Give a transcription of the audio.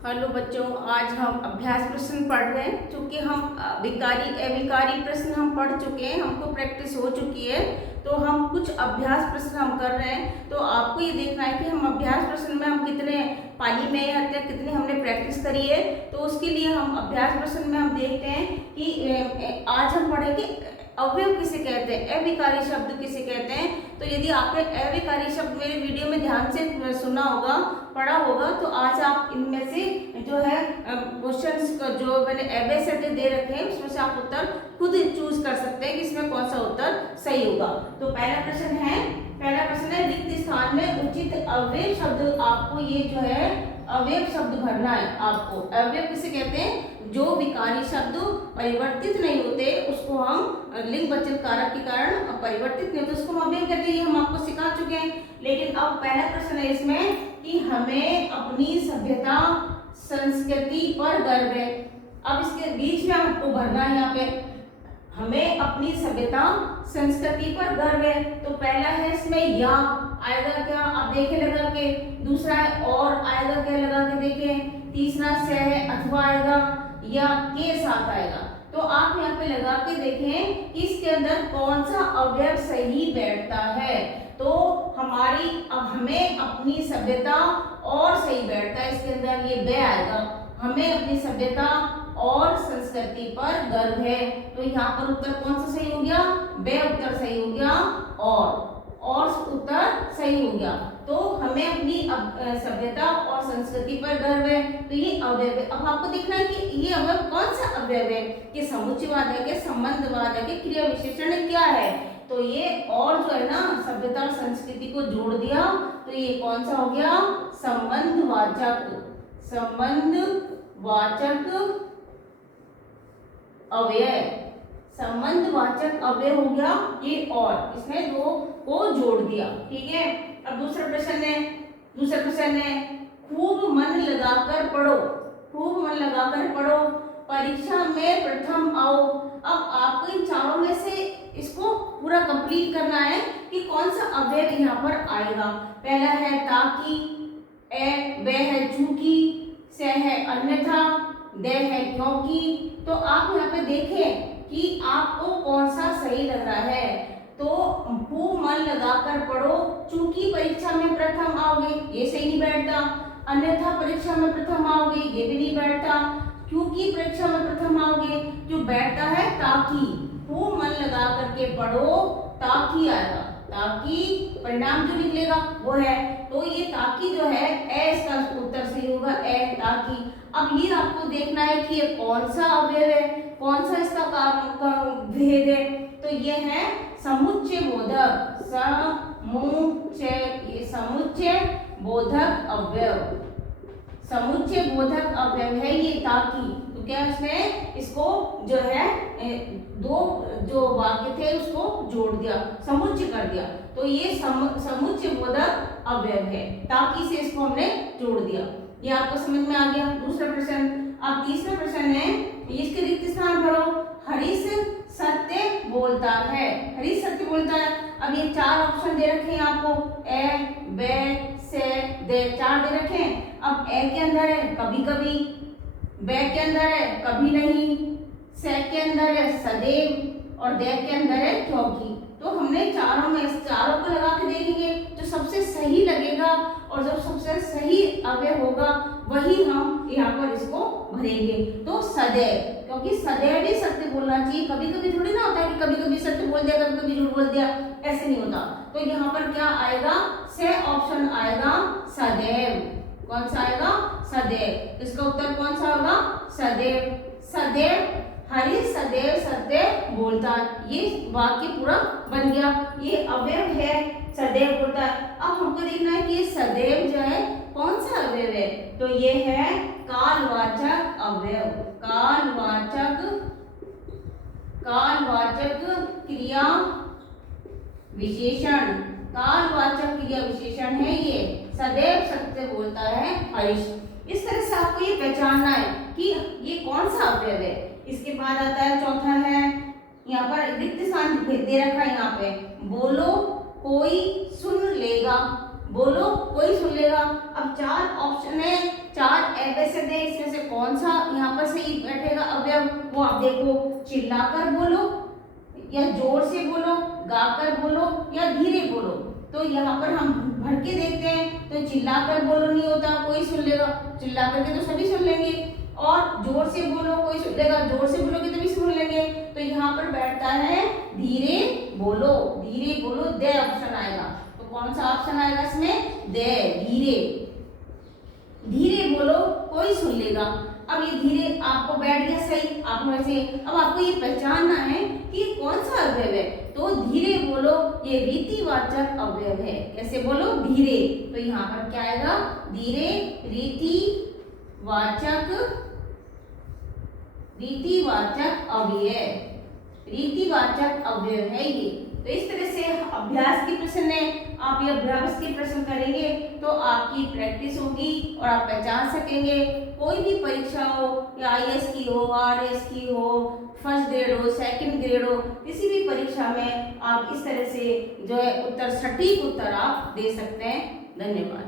Hello बच्चों, आज हम अभ्यास प्रश्न पढ़ रहे हैं। क्योंकि हम विकारी अविकारी प्रश्न हम पढ़ चुके हैं, हमको प्रैक्टिस हो चुकी है, तो हम कुछ अभ्यास प्रश्न हम कर रहे हैं। तो आपको ये देखना है कि हम अभ्यास प्रश्न में हम कितने पानी में या कितनी हमने प्रैक्टिस करी है। तो उसके लिए हम अभ्यास प्रश्न में हम देखते हैं कि आज हम पढ़ेंगे अवयव किसे कहते हैं, अविकारी शब्द किसे कहते हैं। तो यदि आपने अविकारी शब्द मेरे वीडियो में ध्यान से सुना होगा, पढ़ा होगा, तो आज आप इनमें से जो है क्वेश्चंस जो मैंने एबे से दे रखे हैं उसमें से आप उत्तर खुद चूज कर सकते हैं कि इसमें कौन सा उत्तर सही होगा। तो पहला प्रश्न है रिक्त स्थान में उचित अवयव शब्द। आपको ये जो है अवयव शब्द भरना है। आपको अवयव किसे कहते हैं? जो विकारी शब्द परिवर्तित नहीं होते उसको हम लिंग वचन कारक के कारण परिवर्तित नहीं होते उसको हम अवयव कहते हैं। ये हम आपको सिखा चुके हैं। लेकिन अब पहला प्रश्न है इसमें कि हमें अपनी सभ्यता संस्कृति पर गर्व है। अब इसके बीच में आपको भरना है यहाँ पे हमें अपनी सभ्यता संस्कृति पर गर्व है। तो पहला है इसमें या आएगा क्या, आप देखे लगा के। दूसरा है और आएगा क्या, लगा के देखें। तीसरा से है अथवा आएगा या के साथ आएगा। तो आप यहाँ पे लगा के देखें कि इसके अंदर कौन सा अवयव सही बैठता है। तो अब हमें अपनी सभ्यता और सही बैठता है, इसके अंदर ये बे आएगा। हमें अपनी सभ्यता और संस्कृति पर गर्व है। तो यहाँ पर उत्तर कौन सा सही हो गया? बे उत्तर सही हो गया और उत्तर सही हो गया। तो हमें अपनी सभ्यता और संस्कृति पर गर्व है। तो ये अवयव है। अब आपको देखना है कि ये अवयव कौन सा अवयव है, कि समुच्चयवाचक है, संबंधवाचक है, क्रिया विशेषण क्या है। तो ये और जो है ना सभ्यता और संस्कृति को जोड़ दिया तो ये कौन सा हो गया? संबंधवाचक अवयव। संबंधवाचक अवयव हो गया ये, और इसने दो को जोड़ दिया। ठीक है। अब दूसरा प्रश्न है खूब मन लगाकर पढ़ो, परीक्षा में प्रथम आओ। अब आपको इन चारों में से इसको पूरा कंप्लीट करना है कि कौन सा अवयव यहाँ पर आएगा। पहला है ताकि, बे है चूंकि, से है अन्यथा, दे है क्योंकि। तो आप यहाँ पे देखें कि आपको कौन सा सही लग रहा है। तो खूब मन लगाकर पढ़ो, चूंकि परीक्षा में प्रथम आओगे, ये सही नहीं बैठता। अन्यथा परीक्षा में प्रथम आओगे, ये भी नहीं बैठता। क्योंकि परीक्षा में प्रथम आओगे, जो बैठता है ताकि। खूब मन लगा करके पढ़ो, ताकि आएगा। ताकि परिणाम जो निकलेगा वो है। तो ये ताकि जो है ए, इसका उत्तर सही होगा ए, ताकि। अब ये आपको देखना है कि ये कौन सा अवयव है, कौन सा इसका भेद है। तो ये है समुच्चय बोधक, ये समुच्चय बोधक अवयव है ये ताकि। तो क्या इसमें इसको जो है दो जो वाक्य थे उसको जोड़ दिया, समुच्चय कर दिया। तो ये समुच्चय बोधक अवयव है, ताकि से इसको हमने जोड़ दिया। ये आपको समझ में आ गया। दूसरा प्रश्न। अब तीसरा प्रश्न है इसके रिक्त स्थान भरो। हरीश सत्य बोलता है। अब ये चार ऑप्शन दे रखे हैं आपको, ए, बे, से, दे, चार दे रखे हैं। अब ए के अंदर है कभी कभी, बे के अंदर है कभी नहीं, से के अंदर है सदैव और दे के अंदर है क्योंकि। तो हमने चारों को लगा के देखेंगे, जो सबसे सही लगेगा और जब सबसे सही अवयव होगा वही हम यहाँ पर इसको भरेंगे। तो सदैव, क्योंकि सदैव ही सत्य बोलना चाहिए। कभी कभी थोड़ी ना होता है कि कभी कभी सत्य बोल दिया, कभी कभी झूठ बोल दिया, ऐसे नहीं होता। तो यहाँ पर क्या आएगा? से ऑप्शन आएगा सदैव। कौन सा आएगा? सदैव। इसका उत्तर कौन सा होगा? सदैव हरीश सदैव सत्य बोलता। ये वाक्य पूरा बन गया। ये अवयव है सदैव बोलता है। अब हमको देखना है कि ये सदैव जो है कौन सा अवयव है। तो ये है कालवाचक अवयव। कालवाचक क्रिया विशेषण है ये। सदैव सत्य बोलता है हरीश। इस तरह से आपको ये पहचानना है कि ये कौन सा अवयव है। इसके बाद आता है चौथा है, यहाँ पर रिक्त स्थान दे रखा है। यहाँ पे बोलो कोई सुन लेगा। बोलो, कोई सुन लेगा। अब 4 ऑप्शन है, 4 एबेसिड है, इसमें से कौन सा यहाँ पर सही बैठेगा अवयव, वो आप देखो। चिल्लाकर बोलो या जोर से बोलो, गाकर बोलो या धीरे बोलो। तो यहाँ पर हम भर के देखते हैं, तो चिल्लाकर बोलो नहीं होता, कोई सुन लेगा, चिल्ला करके तो सभी सुन लेंगे। और जोर से बोलो, कोई सुन लेगा, जोर से बोलोगे तभी सुन लेंगे। तो यहाँ पर बैठता है धीरे बोलो, धीरे बोलो, दे ऑप्शन आएगा। तो कौन सा ऑप्शन आएगा इसमें, दे, धीरे, धीरे बोलो, कोई सुन लेगा। अब ये धीरे आपको बैठ गया सही, आप में से अब आपको ये पहचानना है कि कौन सा अवयव है। तो धीरे बोलो ये रीतिवाचक अवयव है। कैसे बोलो, धीरे। तो यहाँ पर क्या आएगा, धीरे, रीतिवाचक, रीतिवाचक अवयव, रीतिवाचक अवयव है ये। तो इस तरह से अभ्यास के प्रश्न है, आप ये अभ्यास के प्रश्न करेंगे तो आपकी प्रैक्टिस होगी और आप पहचान सकेंगे। कोई भी परीक्षा हो, या IAS की हो, RS की हो, फर्स्ट ग्रेड हो, सेकंड ग्रेड हो, किसी भी परीक्षा में आप इस तरह से जो है उत्तर, सटीक उत्तर आप दे सकते हैं। धन्यवाद।